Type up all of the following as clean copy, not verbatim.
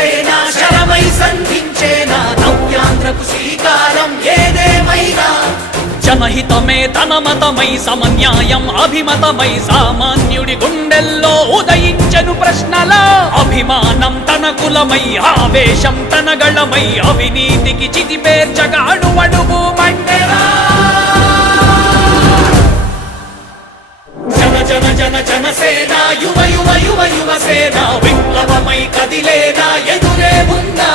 జనసేన శరమై సంధించేనా నవ్యాంధ్రకు శ్రీకారం ఏదేమైనా జనహితమే తన మతమై సమన్యాయం అభిమతమై సామాన్యుడి గుండెల్లో ఉదయించెను ప్రశ్నల అభిమానం తన కులమై ఆవేశం తన గళమై అవినీతికి చితిపేర్చగా అడువడుగు మండెరా జన జన జన జనసేన యువ యువ యువ యువసేన విప్లవమై కదిలేనా ఎదురే ఉందా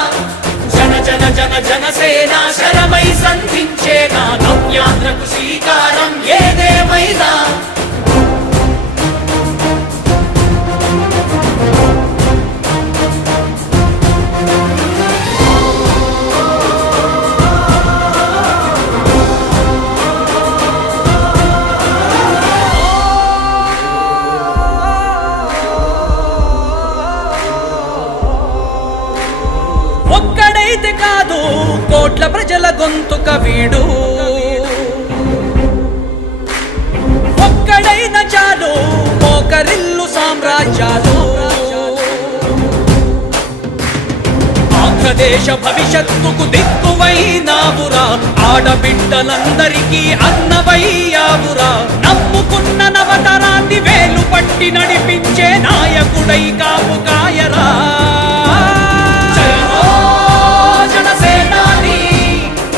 జన జన జన జనసేన శరమై సంధించేనా నవ్యాంధ్రకు శ్రీకారం ఏదేమైనా ఒక్కడైతే కాదు కోట్ల ప్రజల గొంతుక వీడు ఒక్కడైన చాలు మోకరిల్లు సామ్రాజ్యాలు ఆంధ్రదేశ భవిష్యత్తుకు దిక్కువైనావురా ఆడబిడ్డలందరికీ అన్నవయ్యావురా నమ్ముకున్న నవతరాన్ని వేలు పట్టి నడిపించే నాయకుడై కాపు కాయరా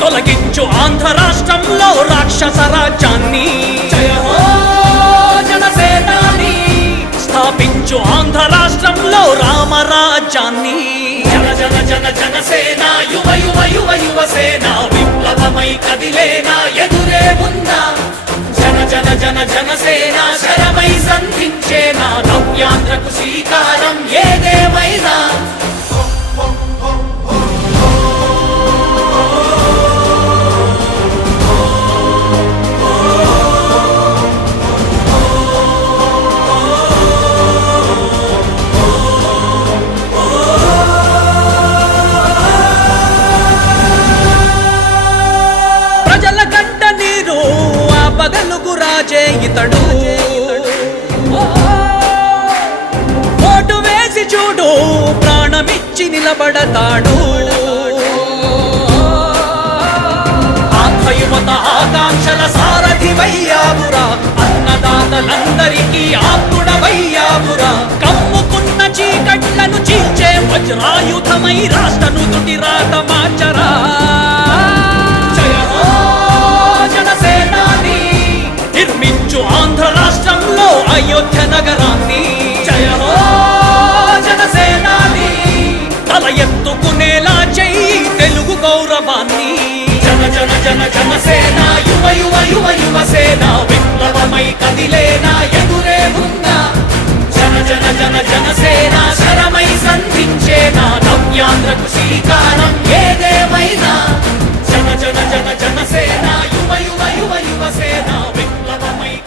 తొలగించు ఆంధ్ర రాష్ట్రంలో రాక్షస రాజ్యాన్ని జయ హో జనసేనాని స్థాపించు ఆంధ్ర రాష్ట్రంలో రామరాజ్యాన్ని జన జన జన జనసేన యువ యువ యువ యువసేన విప్లవమై కదిలేనా ఎదురే ఉందా జన జన జన జనసేన శరమై సంధించేనా నవ్యాంధ్రకు శ్రీకారం ఏదేమైనా పగలుగు రాజే ఇతడు ఓటు వేసి చూడు ప్రాణమిచ్చి నిలబడతాడు ఆత్మయువత ఆకాంక్షల సారథివయ్యావురా అన్నదాతలందరికీ ఆత్ముడవయ్యావురా కమ్ముకున్న చీకట్లను చీల్చే వజ్రాయుధమై రాష్ట్రను తుటి రాత మార్చరా నిర్మించు ఆంధ్ర రాష్ట్రంలో అయోధ్య నగరాన్ని జయ హో జనసేనాని తల ఎత్తుకునేలా చెయ్యి తెలుగు గౌరవాన్ని జన జన జన జనసేన యువ యువ యువ యువసేన విప్లవమై కదిలేనా ఎదురే ఉందా జన జన జన జనసేన శరమై సంధించేనా నవ్యాంధ్రకు శ్రీకారం ఏదేమైనా